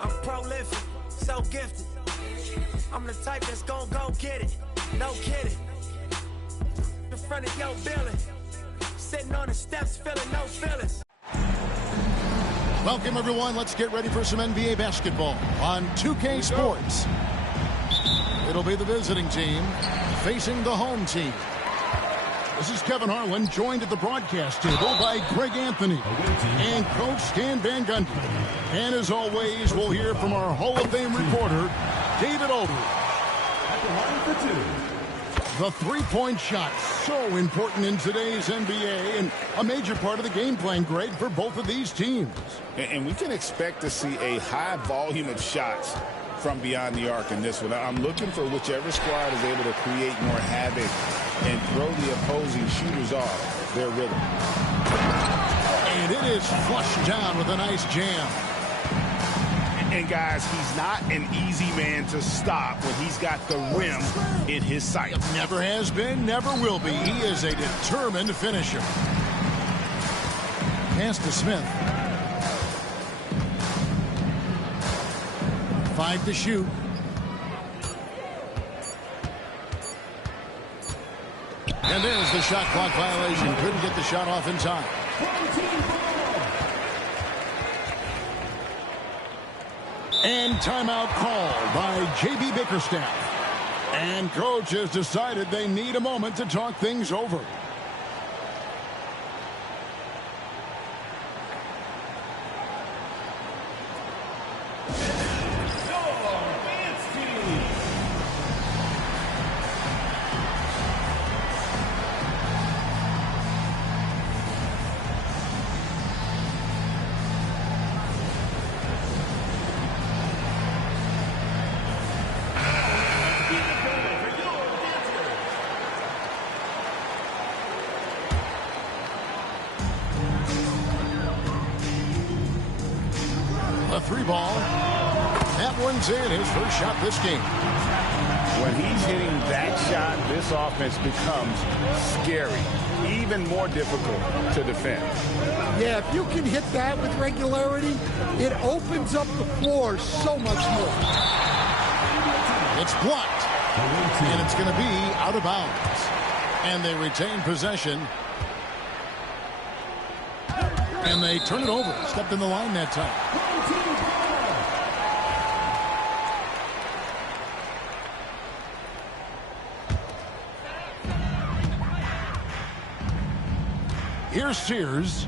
I'm prolific, so gifted. I'm the type that's gon' go get it. No kidding. In front of your building. Sitting on the steps, feeling no feelings. Welcome, everyone. Let's get ready for some NBA basketball on 2K Sports. It'll be the visiting team facing the home team. This is Kevin Harlan, joined at the broadcast table by Greg Anthony and Coach Stan Van Gundy. And as always, we'll hear from our Hall of Fame reporter, David Aldridge. At the line for two. The three-point shot, so important in today's NBA and a major part of the game plan, Greg, for both of these teams. And we can expect to see a high volume of shots from beyond the arc in this one. I'm looking for whichever squad is able to create more havoc and throw the opposing shooters off their rhythm. And it is flushed down with a nice jam. And guys, he's not an easy man to stop when he's got the rim in his sights. Never has been, never will be. He is a determined finisher. Pass to Smith. 5 to shoot. And there's the shot clock violation. Couldn't get the shot off in time. And timeout called by J.B. Bickerstaff. And coach has decided they need a moment to talk things over. A three ball. That one's in, his first shot this game. When he's hitting that shot, this offense becomes scary, even more difficult to defend. Yeah, if you can hit that with regularity, it opens up the floor so much more. It's blocked, and it's going to be out of bounds. And they retain possession. And they turn it over. Stepped in the line that time. Here's Sears.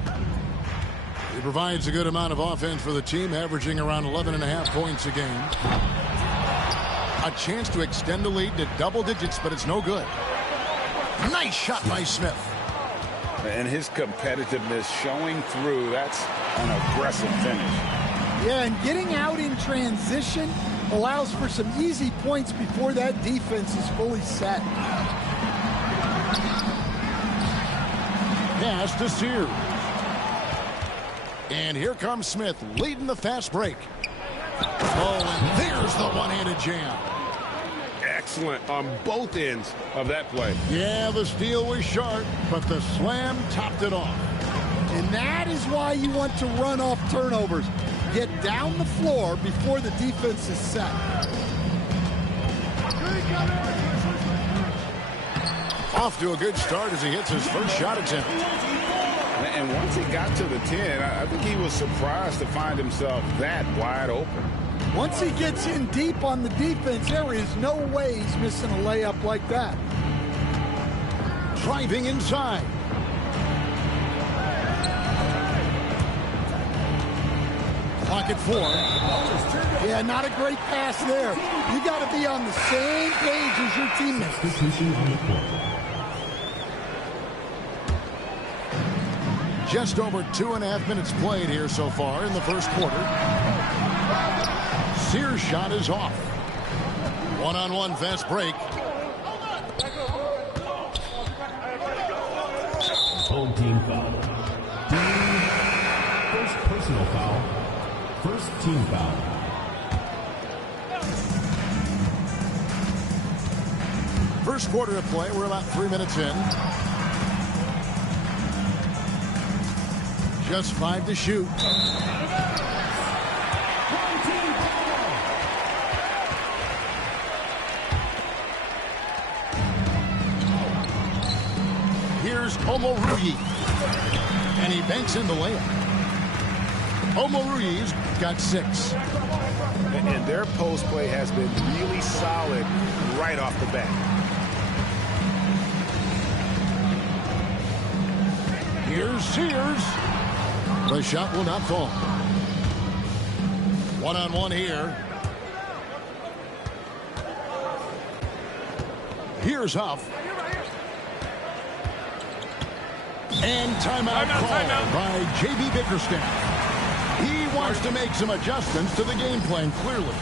He provides a good amount of offense for the team, averaging around 11.5 points a game. A chance to extend the lead to double digits, but it's no good. Nice shot by Smith. And his competitiveness showing through. That's an aggressive finish. Yeah, and getting out in transition allows for some easy points before that defense is fully set. Pass to Sears. And here comes Smith leading the fast break. Oh, and there's the one-handed jam. Excellent on both ends of that play. Yeah, the steal was sharp, but the slam topped it off. And that is why you want to run off turnovers. Get down the floor before the defense is set. Off to a good start as he hits his first shot attempt. And once he got to the 10, I think he was surprised to find himself that wide open. Once he gets in deep on the defense, there is no way he's missing a layup like that. Driving inside. Clock at 4. Yeah, not a great pass there. You got to be on the same page as your teammates. Just over 2.5 minutes played here so far in the first quarter. Sears' shot is off. One-on-one fast break. Home team foul. First personal foul. First team foul. First quarter of play. We're about 3 minutes in. Just 5 to shoot. Here's Omoruyi. And he banks in the layup. Omoruyi's got 6. And their post play has been really solid right off the bat. Here's Sears. The shot will not fall. One-on-one here. Here's Huff. And timeout called by J.B. Bickerstaff. He wants to make some adjustments to the game plan, clearly.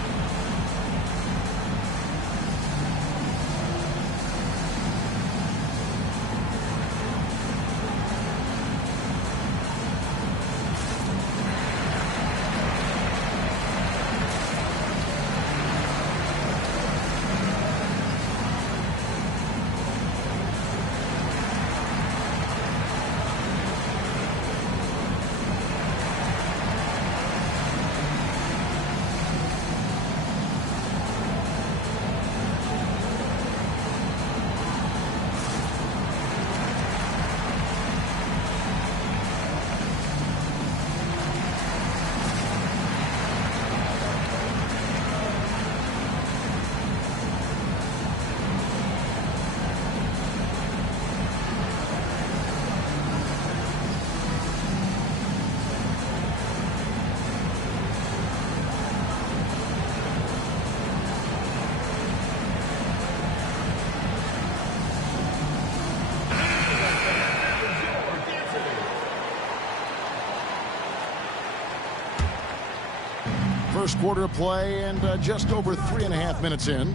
First quarter of play and just over 3.5 minutes in.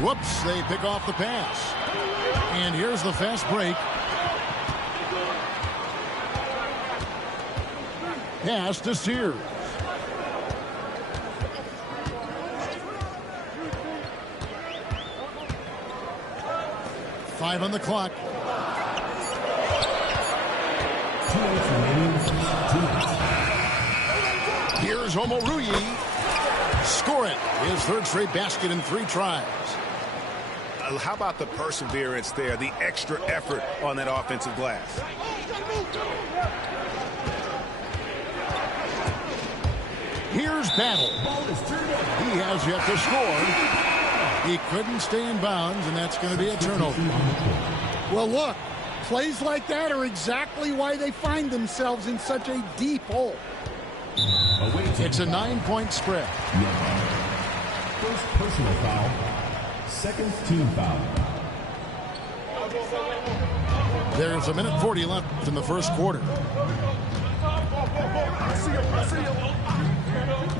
Whoops, they pick off the pass. And here's the fast break. Pass to Sears. Five on the clock. Here's Omoruyi. Score it. His third straight basket in 3 tries. How about the perseverance there, the extra effort on that offensive glass? Here's Battle. He has yet to score. He couldn't stay in bounds, and that's going to be a turnover. Well, look, plays like that are exactly why they find themselves in such a deep hole. It's a 9-point spread. First personal foul. Second team foul. There's 1:40 left in the first quarter.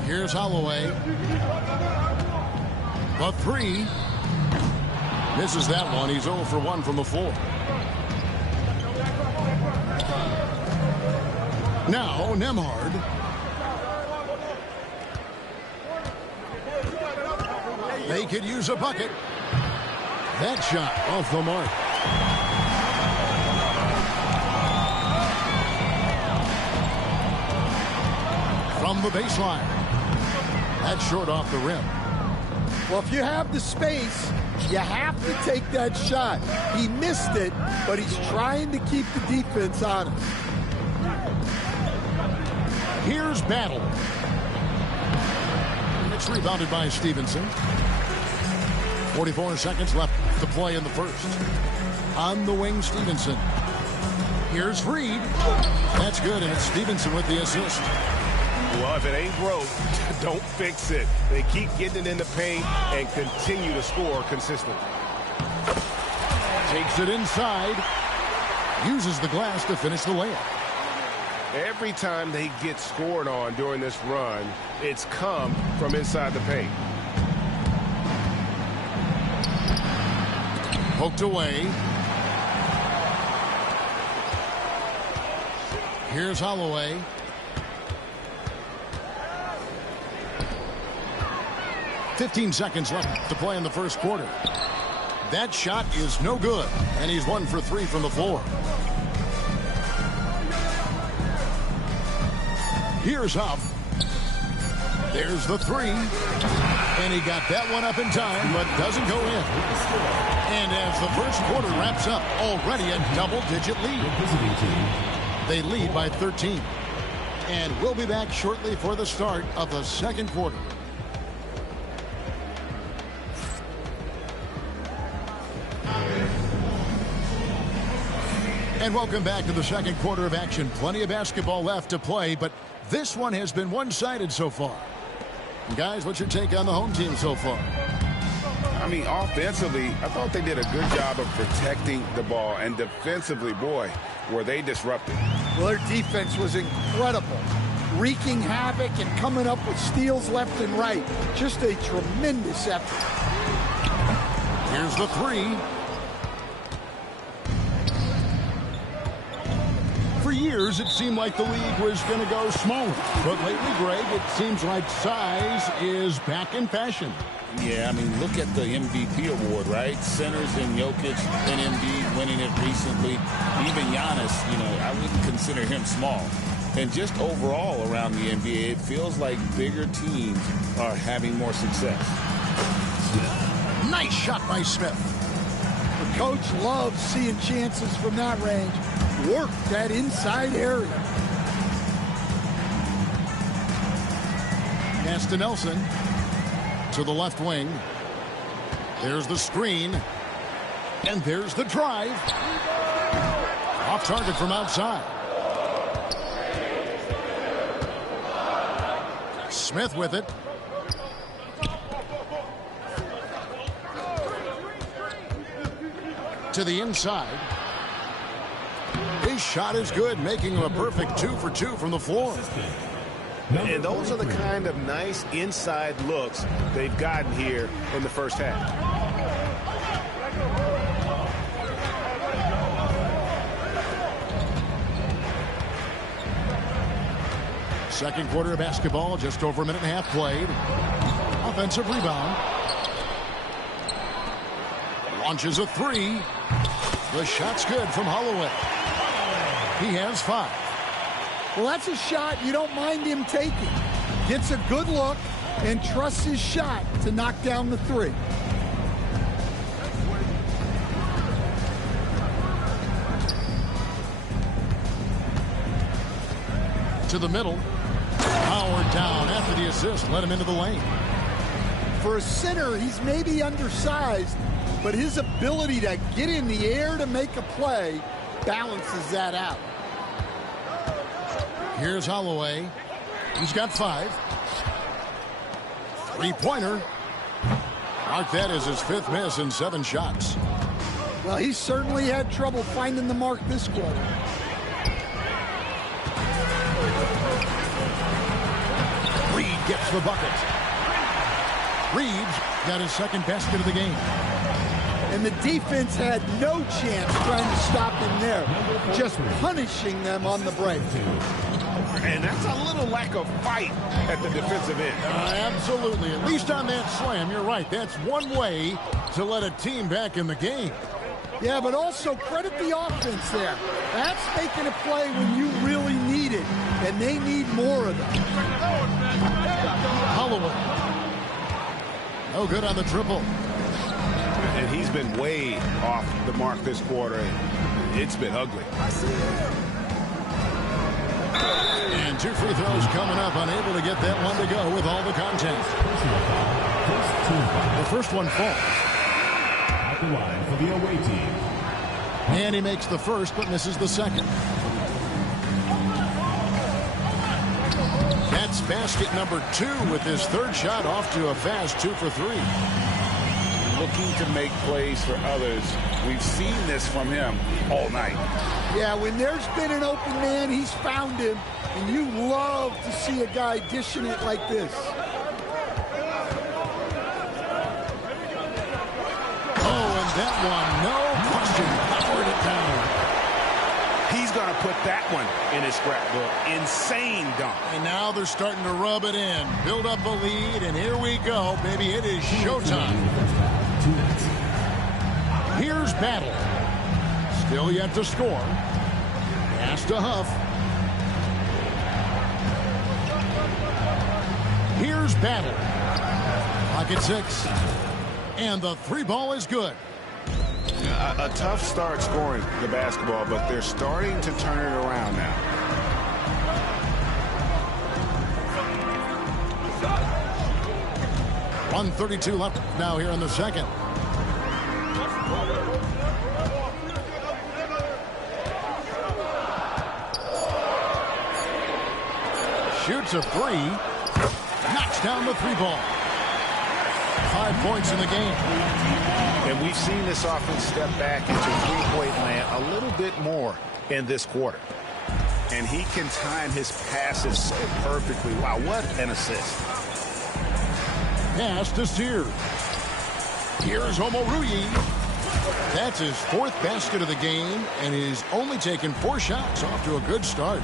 Here's Holloway. The 3. Misses that one. He's 0 for 1 from the floor. Now Nembhard. They could use a bucket. That shot off the mark. From the baseline. That's short off the rim. Well, if you have the space, you have to take that shot. He missed it, but he's trying to keep the defense honest. Here's Battle. It's rebounded by Stevenson. 44 seconds left to play in the first. On the wing, Stevenson. Here's Reed. That's good, and it's Stevenson with the assist. Well, if it ain't broke, don't fix it. They keep getting it in the paint and continue to score consistently. Takes it inside. Uses the glass to finish the layup. Every time they get scored on during this run, it's come from inside the paint. Poked away. Here's Holloway. "15 seconds left to play in the first quarter. That shot is no good, and he's 1 for 3 from the floor. Here's Huff. There's the 3. And he got that one up in time, but doesn't go in. And as the first quarter wraps up, already a double-digit lead. They lead by 13. And we'll be back shortly for the start of the second quarter. And welcome back to the second quarter of action. Plenty of basketball left to play, but this one has been one-sided so far. Guys, what's your take on the home team so far? I mean, offensively, I thought they did a good job of protecting the ball. And defensively, boy, were they disruptive. Well, their defense was incredible. Wreaking havoc and coming up with steals left and right. Just a tremendous effort. Here's the three. For years, it seemed like the league was going to go smaller. But lately, Greg, it seems like size is back in fashion. Yeah, I mean, look at the MVP award, right? Centers and Jokic and Embiid winning it recently. Even Giannis, I wouldn't consider him small. And just overall around the NBA, it feels like bigger teams are having more success. Nice shot by Smith. The coach loves seeing chances from that range. Work that inside area. Pass to Nelson. To the left wing. There's the screen. And there's the drive. Off target from outside. Smith with it. To the inside. His shot is good, making him a perfect 2 for 2 from the floor. And those are the kind of nice inside looks they've gotten here in the first half. Second quarter of basketball, just over a minute and a half played. Offensive rebound. Launches a three. The shot's good from Holloway. He has 5. Well, that's a shot you don't mind him taking. Gets a good look and trusts his shot to knock down the 3. To the middle. Howard down after the assist. Let him into the lane. For a center, he's maybe undersized, but his ability to get in the air to make a play balances that out. Here's Holloway. He's got 5. Three-pointer. Mark that as his 5th miss in 7 shots. Well, he certainly had trouble finding the mark this quarter. Reed gets the bucket. Reed got his 2nd basket of the game. And the defense had no chance trying to stop him there. Just punishing them on the break. And that's a little lack of fight at the defensive end. Absolutely. At least on that slam, you're right. That's one way to let a team back in the game. Yeah, but also credit the offense there. That's making a play when you really need it, and they need more of them. Holloway. No good on the triple. And he's been way off the mark this quarter. It's been ugly. And 2 free throws coming up, unable to get that one to go with all the contact. The first one falls. At the line for the away team. And he makes the first, but misses the second. That's basket number 2 with his 3rd shot off to a fast 2 for 3. Looking to make plays for others. We've seen this from him all night. Yeah, when there's been an open man, he's found him. And you love to see a guy dishing it like this. Oh, and that one, no question, powered it down. He's going to put that one in his scrapbook. Insane dunk. And now they're starting to rub it in. Build up a lead, and here we go, baby. It is showtime. Here's Battle. Still yet to score. Pass to Huff. Here's Battle. Clock at 6. And the three ball is good. A tough start scoring the basketball, but they're starting to turn it around now. .132 left now here in the second. Shoots a three. Knocks down the three ball. 5 points in the game. And we've seen this offense step back into three-point land a little bit more in this quarter. And he can time his passes so perfectly. Wow, what an assist. Pass to Sears. Here's Omoruyi. That's his 4th basket of the game, and he's only taken 4 shots. Off to a good start.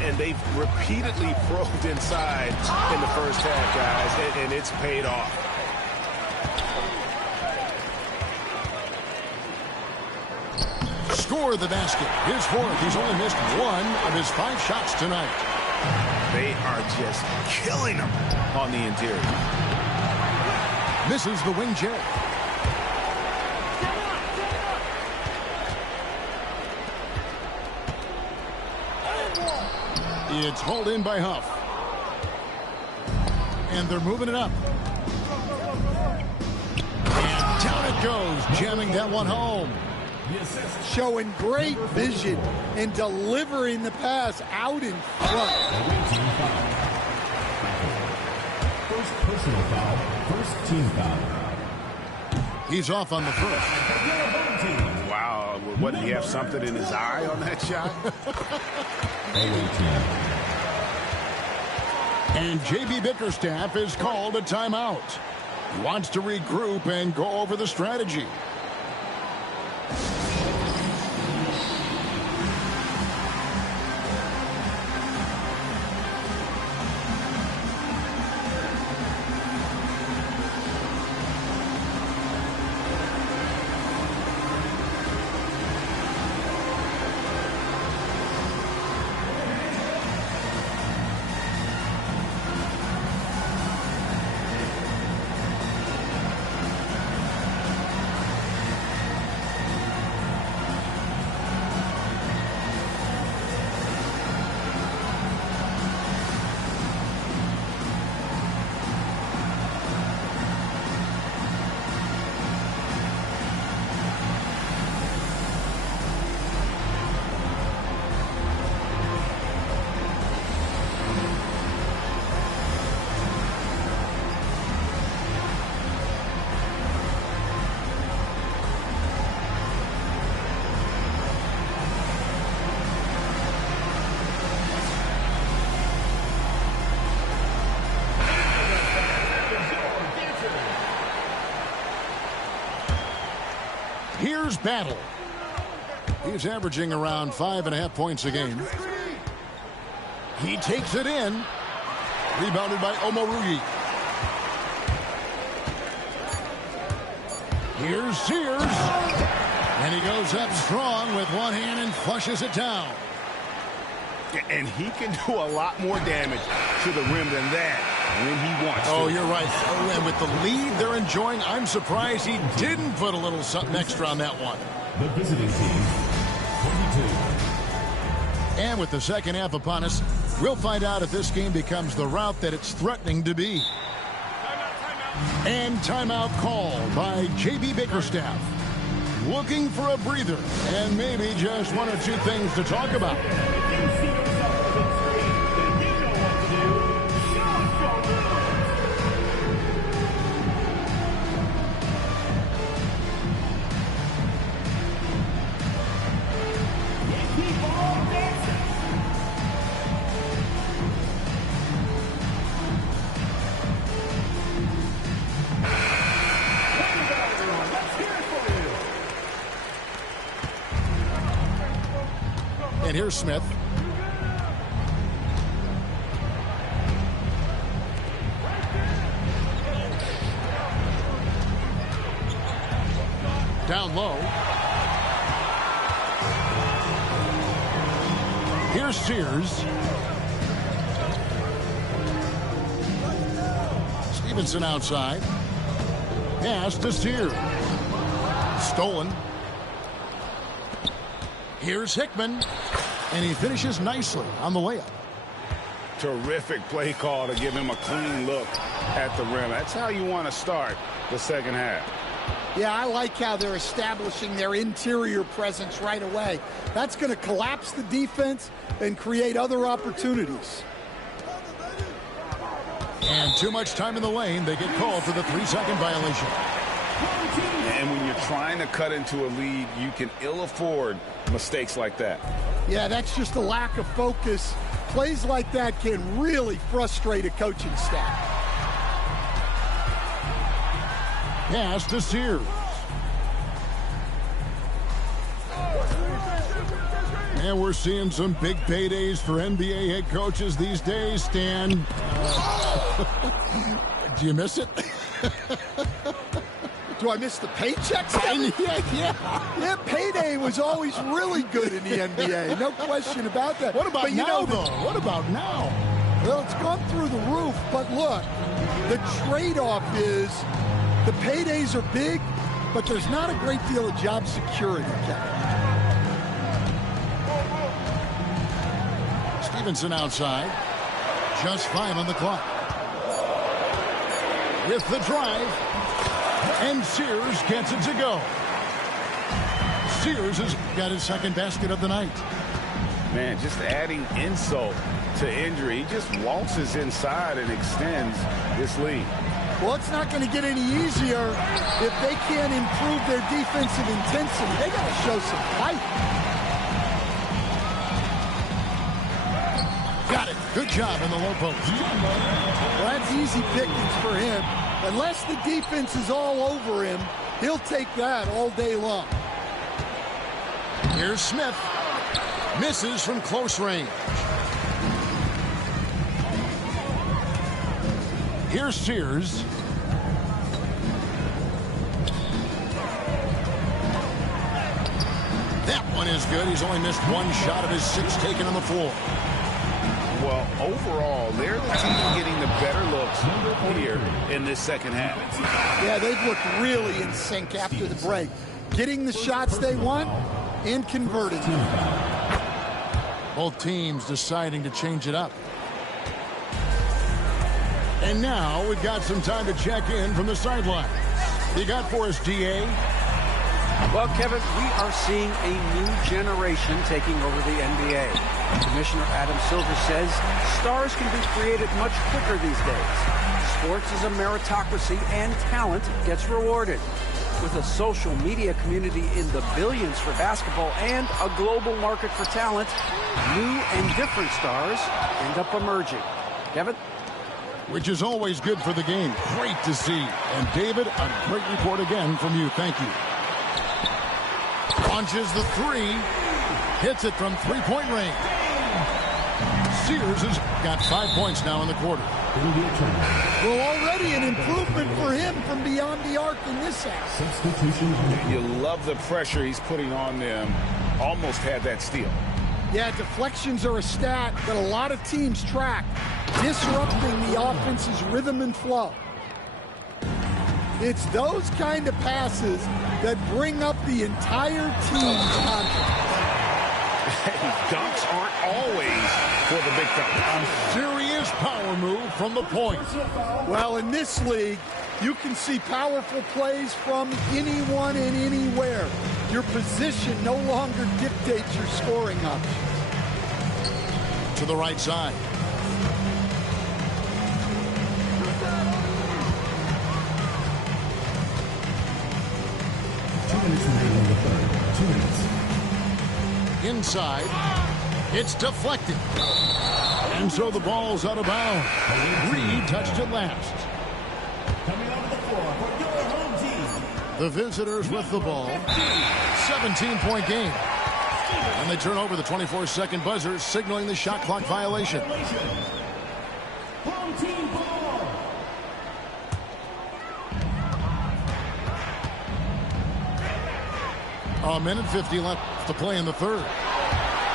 And they've repeatedly probed inside in the first half, guys, and it's paid off. Score the basket. His 4th. He's only missed 1 of his 5 shots tonight. They are just killing him on the interior. Misses the wing check. It's hauled in by Huff. And they're moving it up. And down it goes, jamming that one home. Showing great vision and delivering the pass out in front. First personal foul, first team foul. He's off on the first. Wow, what, did he have something in his eye on that shot? And J.B. Bickerstaff is called a timeout. He wants to regroup and go over the strategy. Here's Battle. He's averaging around 5.5 points a game. He takes it in. Rebounded by Omoruyi. Here's Sears. And he goes up strong with one hand and flushes it down. And he can do a lot more damage to the rim than that when he wants to. Oh, you're right. Oh, and with the lead they're enjoying, I'm surprised he didn't put a little something extra on that one. The visiting team, 22. And with the second half upon us, we'll find out if this game becomes the route that it's threatening to be. And timeout called by J.B. Bickerstaff. Looking for a breather and maybe just one or two things to talk about. And here's Smith. Down low. Here's Sears. Stevenson outside. Pass to Sears. Stolen. Here's Hickman. And he finishes nicely on the layup. Terrific play call to give him a clean look at the rim. That's how you want to start the second half. Yeah, I like how they're establishing their interior presence right away. That's going to collapse the defense and create other opportunities. And too much time in the lane. They get called for the 3-second violation. And when you're trying to cut into a lead, you can ill afford mistakes like that. Yeah, that's just a lack of focus. Plays like that can really frustrate a coaching staff. Pass to Sears. And we're seeing some big paydays for NBA head coaches these days, Stan. Do you miss it? Do I miss the paychecks? Yeah, payday was always really good in the NBA. No question about that. What about now, though? What about now? Well, it's gone through the roof, but look, the trade-off is the paydays are big, but there's not a great deal of job security, Kevin. Stevenson outside. Just 5 on the clock. With the drive. And Sears gets it to go. Sears has got his second basket of the night. Man, just adding insult to injury. He just waltzes inside and extends this lead. Well, it's not going to get any easier if they can't improve their defensive intensity. They got to show some fight. Got it. Good job in the low post. Well, that's easy pickings for him. Unless the defense is all over him, he'll take that all day long. Here's Smith. Misses from close range. Here's Sears. That one is good. He's only missed one shot of his 6 taken on the floor. Well, overall, they're the team getting the better looks here in this second half. Yeah, they've looked really in sync after the break. Getting the shots they want and converting them. Both teams deciding to change it up. And now we've got some time to check in from the sidelines. You got for us, DA? Well, Kevin, we are seeing a new generation taking over the NBA. Commissioner Adam Silver says stars can be created much quicker these days. Sports is a meritocracy and talent gets rewarded. With a social media community in the billions for basketball and a global market for talent, new and different stars end up emerging. Kevin? Which is always good for the game. Great to see. And David, a great report again from you. Thank you. Launches the 3. Hits it from 3-point range. Sears has got 5 points now in the quarter. Well, already an improvement for him from beyond the arc in this half. You love the pressure he's putting on them. Almost had that steal. Yeah, deflections are a stat that a lot of teams track, disrupting the offense's rhythm and flow. It's those kind of passes that bring up the entire team's confidence. Dunks aren't always for the big fella. A serious power move from the point. Well, in this league, you can see powerful plays from anyone and anywhere. Your position no longer dictates your scoring options. To the right side. Inside, it's deflected. And so the ball's out of bounds. Reed touched it last. Coming onto the floor for your home team. The visitors with the ball. 17-point game. And they turn over the 24-second buzzer, signaling the shot clock violation. Home team ball. A minute 50 left to play in the third.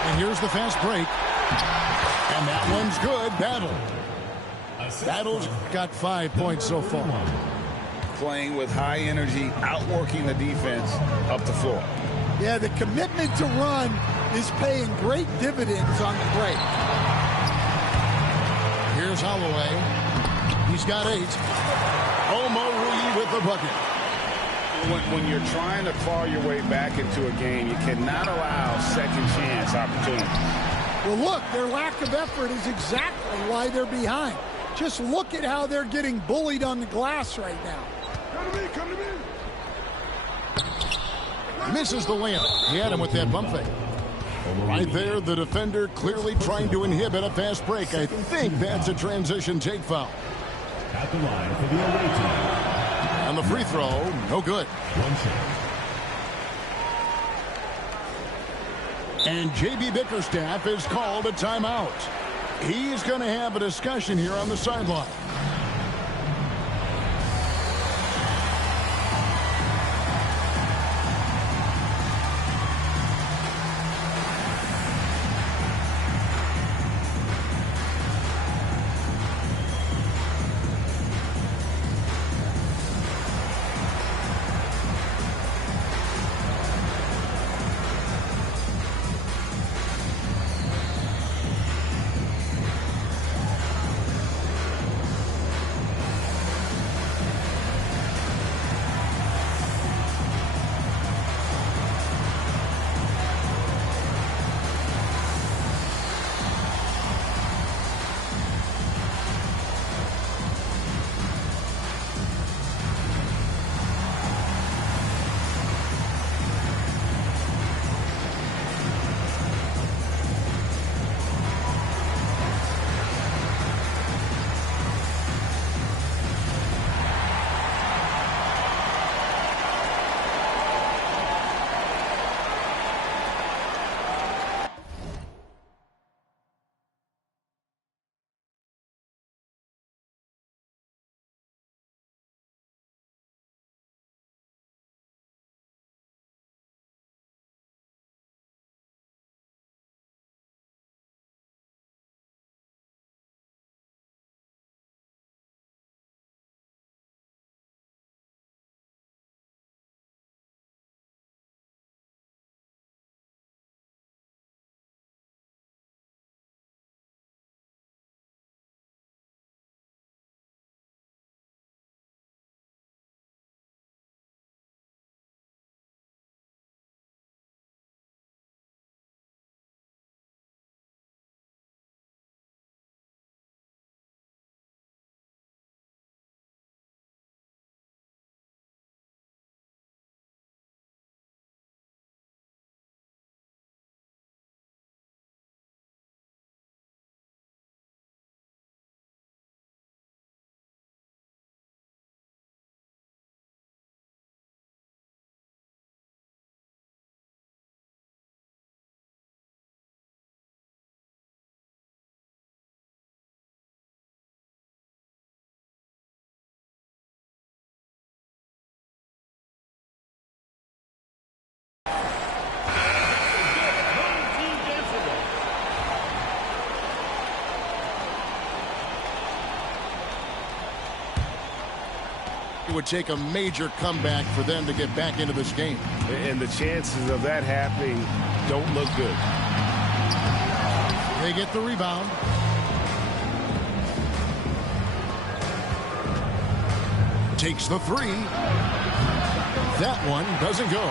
And here's the fast break. And that one's good. Battle. Battle's got 5 points so far. Playing with high energy, outworking the defense up the floor. Yeah, the commitment to run is paying great dividends on the break. Here's Holloway. He's got 8. Omo with the bucket. When you're trying to claw your way back into a game, you cannot allow second chance opportunities. Well, look, their lack of effort is exactly why they're behind. Just look at how they're getting bullied on the glass right now. Come to me. Misses the layup. He had him with that bump fake. Right there, the defender clearly trying to inhibit a fast break. I think that's a transition take foul. At the line for the away team. And the free throw, no good. One shot. And J.B. Bickerstaff is called a timeout. He's going to have a discussion here on the sideline. It would take a major comeback for them to get back into this game. And the chances of that happening don't look good. They get the rebound. Takes the three. That one doesn't go.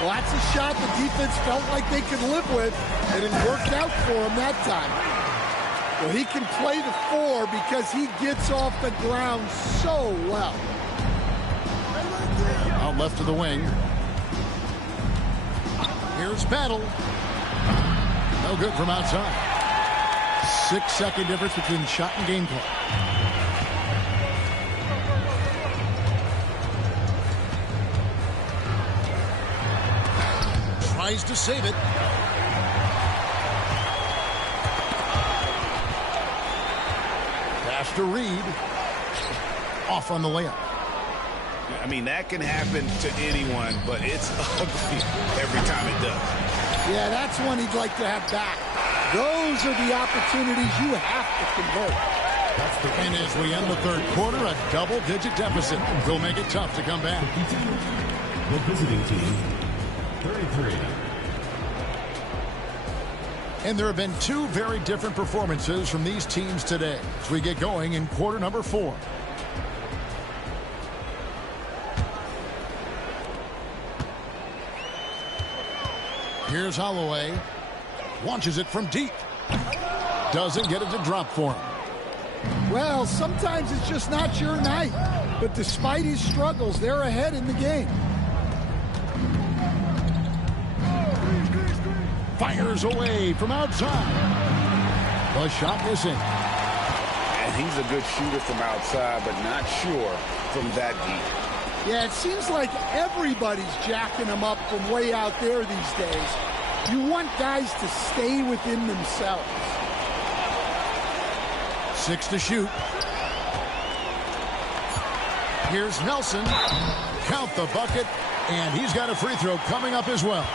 Well, that's a shot the defense felt like they could live with, and it worked out for him that time. Well, he can play the four because he gets off the ground so well. Out left to the wing. Here's Battle. No good from outside. 6-second difference between shot and game clock. Tries to save it. Pass to Reed. Off on the layup. I mean, that can happen to anyone, but it's ugly every time it does. Yeah, that's one he'd like to have back. Those are the opportunities you have to convert. And as we end the third quarter, a double-digit deficit will make it tough to come back. The visiting team, 33. And there have been two very different performances from these teams today as we get going in quarter number 4. Here's Holloway. Launches it from deep. Doesn't get it to drop for him. Well, sometimes it's just not your night. But despite his struggles, they're ahead in the game. Fires away from outside. The shot missing. And he's a good shooter from outside, but not sure from that deep. Yeah, it seems like everybody's jacking him up from way out there these days. You want guys to stay within themselves. 6 to shoot. Here's Nelson. Count the bucket, and he's got a free throw coming up as well.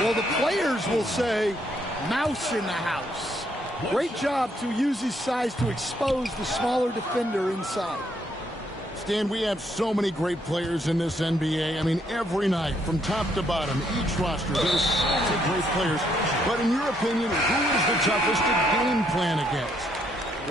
Well, the players will say, mouse in the house. Great job to use his size to expose the smaller defender inside. Stan, we have so many great players in this NBA. I mean, every night, from top to bottom, each roster, there's so many great players. But in your opinion, who is the toughest to game plan against?